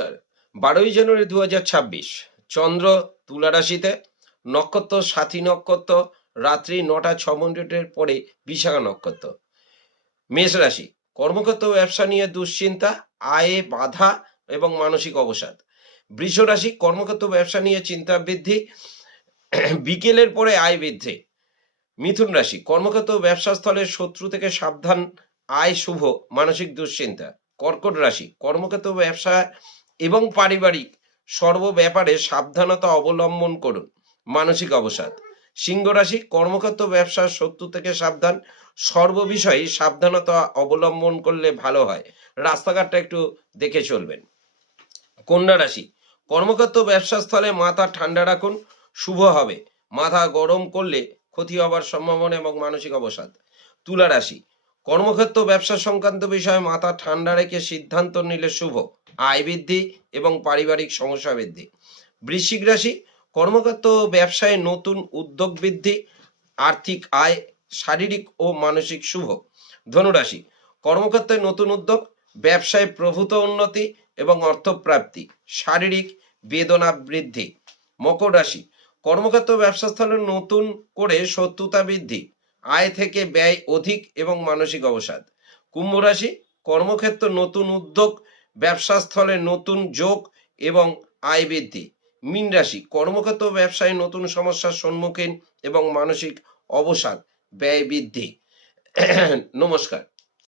নমস্কার। 12ই জানুয়ারি 2026 চন্দ্র তুলা রাশিতে, নক্ষত্র সাথী নক্ষত্র, রাত্রি 9টা 6 মিনিটের পরে বিশাখা নক্ষত্র। মেষ রাশি, কর্মক্ষেত্র ব্যবসা নিয়ে দুশ্চিন্তা, আয়ে বাধা এবং মানসিক অবসাদ। বৃষ রাশি, কর্মক্ষেত্র ব্যবসা নিয়ে চিন্তা বৃদ্ধি, বিকেলের পরে আয় বৃদ্ধি। মিথুন রাশি, কর্মক্ষেত্র ব্যবসা স্থলে শত্রু থেকে সাবধান, আয় শুভ, মানসিক দুশ্চিন্তা। কর্কট রাশি, কর্মক্ষেত্র ব্যবসা এবং পারিবারিক সর্ব ব্যাপারে সাবধানতা অবলম্বন করুন, মানসিক অবসাদ। সিংহ রাশি, কর্মক্ষেত্র ব্যবসার শত্রু থেকে সাবধান, সর্ব বিষয়ে সাবধানতা অবলম্বন করলে ভালো হয়, রাস্তাঘাটটা একটু দেখে চলবেন। কন্যা রাশি, কর্মক্ষেত্র ব্যবসা স্থলে মাথা ঠান্ডা রাখুন, শুভ হবে, মাথা গরম করলে ক্ষতি হবার সম্ভাবনা এবং মানসিক অবসাদ। তুলা রাশি, কর্মক্ষেত্র ব্যবসা সংক্রান্ত বিষয়ে মাথা ঠান্ডা রেখে সিদ্ধান্ত নিলে শুভ, আয় বৃদ্ধি এবং পারিবারিক সমস্যা বৃদ্ধি। বৃশ্চিক রাশি, কর্মক্ষেত্র ব্যবসায় নতুন উদ্যোগ বৃদ্ধি, আর্থিক আয়, শারীরিক ও মানসিক শুভ। ধনুরাশি, কর্মক্ষেত্রে নতুন উদ্যোগ, ব্যবসায় প্রভূত উন্নতি এবং অর্থপ্রাপ্তি, শারীরিক বেদনা বৃদ্ধি। মকর রাশি, কর্মক্ষেত্র ব্যবসাস্থলে নতুন করে শত্রুতা বৃদ্ধি, আয় থেকে ব্যয় অধিক এবং মানসিক অবসাদ। কুম্ভ রাশি, কর্মক্ষেত্র নতুন উদ্যোগ, ব্যবসাস্থলে নতুন যোগ এবং আয় বৃদ্ধি। মীন রাশি, কর্মক্ষেত্র ব্যবসায় নতুন সমস্যার সম্মুখীন এবং মানসিক অবসাদ, ব্যয় বৃদ্ধি। নমস্কার।